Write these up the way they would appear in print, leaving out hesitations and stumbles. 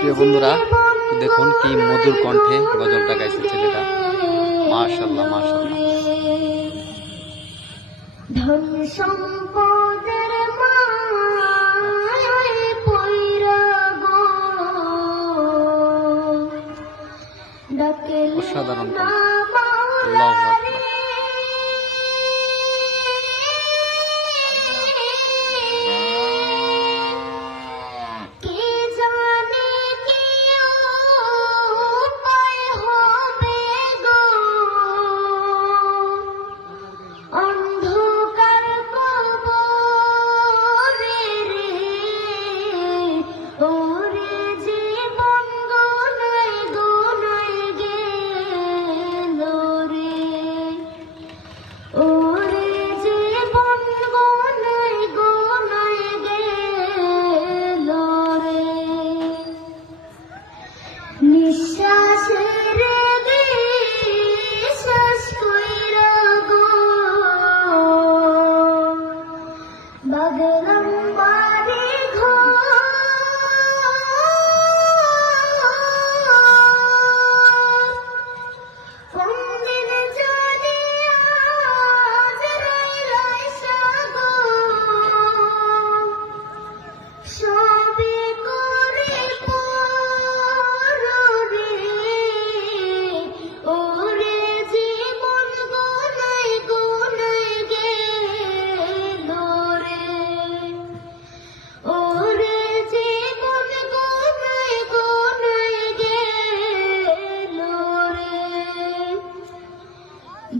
প্রিয় বন্ধুরা, দেখুন কি মধুর কণ্ঠে গজলটা গাইছে ছেলেটা। মাশাআল্লাহ মাশাআল্লাহ। ধন সম্পদের মায়ায় পয়রা গো ডাকে অসাধারণ কণ্ঠ। আল্লাহু আকবার।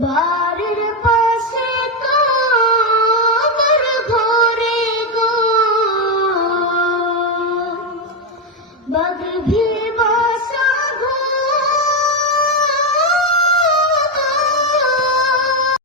বাড়ির পাশে তোমার ঘরে গো বাদভি